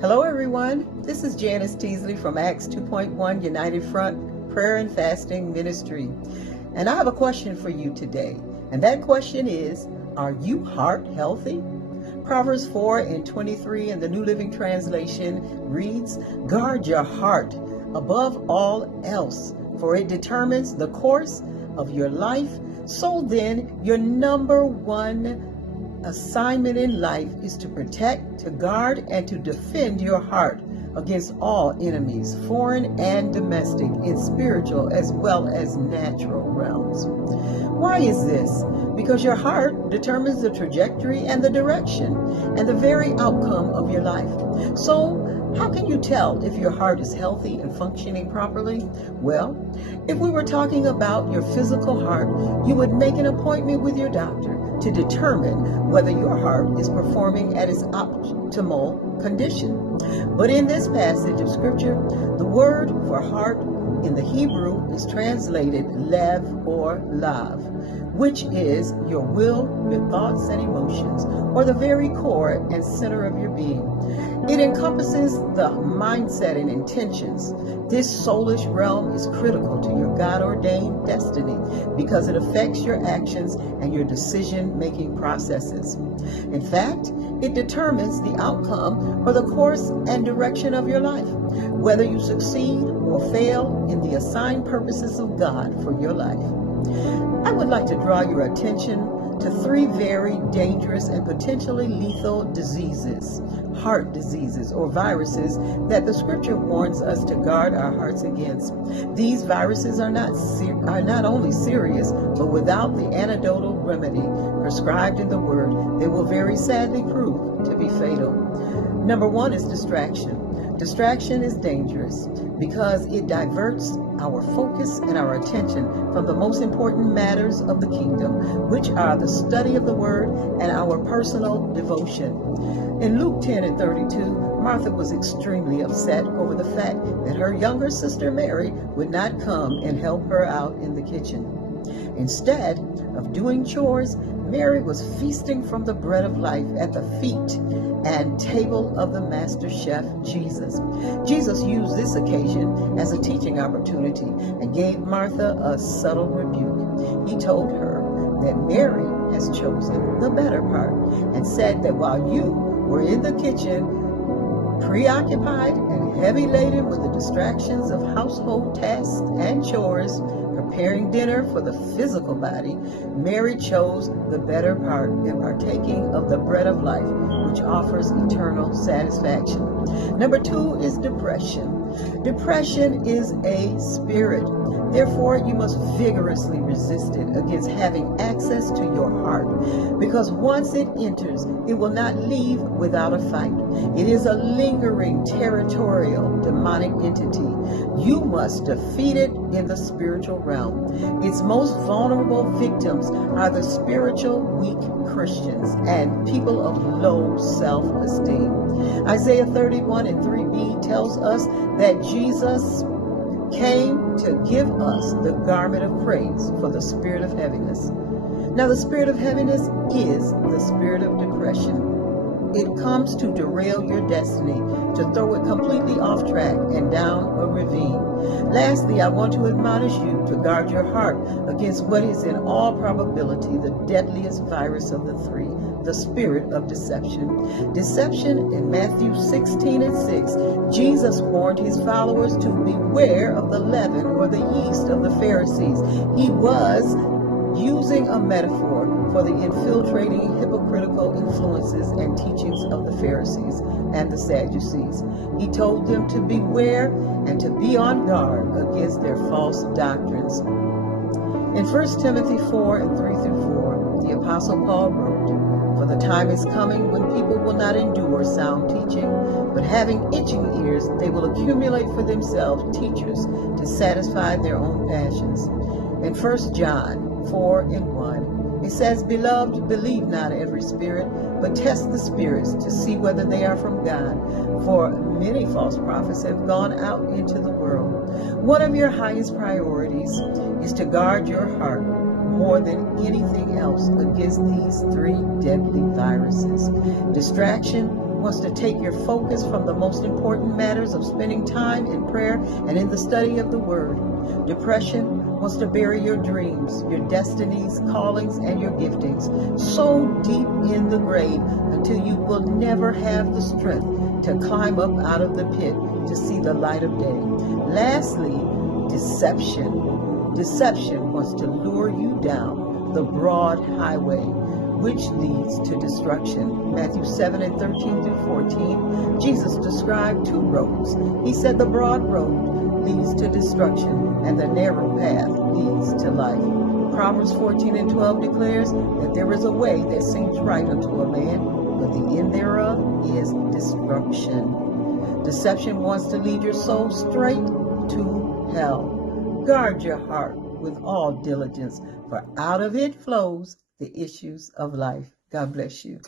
Hello, everyone. This is Janice Teasely from Acts 2.1 United Front Prayer and Fasting Ministry. And I have a question for you today. And that question is, are you heart healthy? Proverbs 4:23 in the New Living Translation reads, guard your heart above all else, for it determines the course of your life. So then, your number one assignment in life is to protect, to guard, and to defend your heart against all enemies, foreign and domestic, in spiritual as well as natural realms. Why is this? Because your heart determines the trajectory and the direction and the very outcome of your life. So, how can you tell if your heart is healthy and functioning properly? Well, if we were talking about your physical heart, you would make an appointment with your doctor to determine whether your heart is performing at its optimal condition. But in this passage of scripture, the word for heart in the Hebrew is translated lev or lav, which is your will, your thoughts and emotions, or the very core and center of your being. It encompasses the mindset and intentions. This soulish realm is critical to your God-ordained destiny because it affects your actions and your decision-making processes. In fact, it determines the outcome or the course and direction of your life, whether you succeed or fail in the assigned purposes of God for your life. I would like to draw your attention to three very dangerous and potentially lethal diseases, heart diseases or viruses that the scripture warns us to guard our hearts against. These viruses are not only serious, but without the antidotal remedy prescribed in the word, they will very sadly prove to be fatal. Number one is distraction. Distraction is dangerous because it diverts our focus and our attention from the most important matters of the kingdom, which are the study of the word and our personal devotion. In Luke 10:32, Martha was extremely upset over the fact that her younger sister Mary would not come and help her out in the kitchen. Instead of doing chores, Mary was feasting from the bread of life at the feet and table of the master chef, Jesus. Jesus used this occasion as a teaching opportunity and gave Martha a subtle rebuke. He told her that Mary has chosen the better part and said that while you were in the kitchen, preoccupied and heavy laden with the distractions of household tasks and chores, preparing dinner for the physical body, Mary chose the better part in partaking of the bread of life, which offers eternal satisfaction. Number two is depression. Depression is a spirit. Therefore, you must vigorously resist it against having access to your heart, because once it enters, it will not leave without a fight. It is a lingering, territorial, demonic entity. You must defeat it in the spiritual realm. Its most vulnerable victims are the spiritual weak Christians and people of low self-esteem. Isaiah 31:3b tells us that Jesus came to give us the garment of praise for the spirit of heaviness. Now, the spirit of heaviness is the spirit of depression. It comes to derail your destiny, to throw it completely off track and down a ravine. Lastly, I want to admonish you to guard your heart against what is in all probability the deadliest virus of the three, the spirit of deception. Deception in Matthew 16:6, Jesus warned his followers to beware of the leaven or the yeast of the Pharisees. He was using a metaphor for the infiltrating hypocritical influences and teachings of the Pharisees and the Sadducees. He told them to beware and to be on guard against their false doctrines. In 1 Timothy 4:3-4, the Apostle Paul wrote, "For the time is coming when people will not endure sound teaching, but having itching ears, they will accumulate for themselves teachers to satisfy their own passions." In 1 John 4:1, it says, "Beloved, believe not every spirit, but test the spirits to see whether they are from God. For many false prophets have gone out into the world." One of your highest priorities is to guard your heart more than anything else against these three deadly viruses: distraction, wants to take your focus from the most important matters of spending time in prayer and in the study of the Word. Depression wants to bury your dreams, your destinies, callings, and your giftings so deep in the grave until you will never have the strength to climb up out of the pit to see the light of day. Lastly, deception. Deception wants to lure you down the broad highway, which leads to destruction. Matthew 7:13-14, Jesus described two roads. He said the broad road leads to destruction, and the narrow path leads to life. Proverbs 14:12 declares that there is a way that seems right unto a man, but the end thereof is destruction. Deception wants to lead your soul straight to hell. Guard your heart with all diligence, for out of it flows the issues of life. God bless you.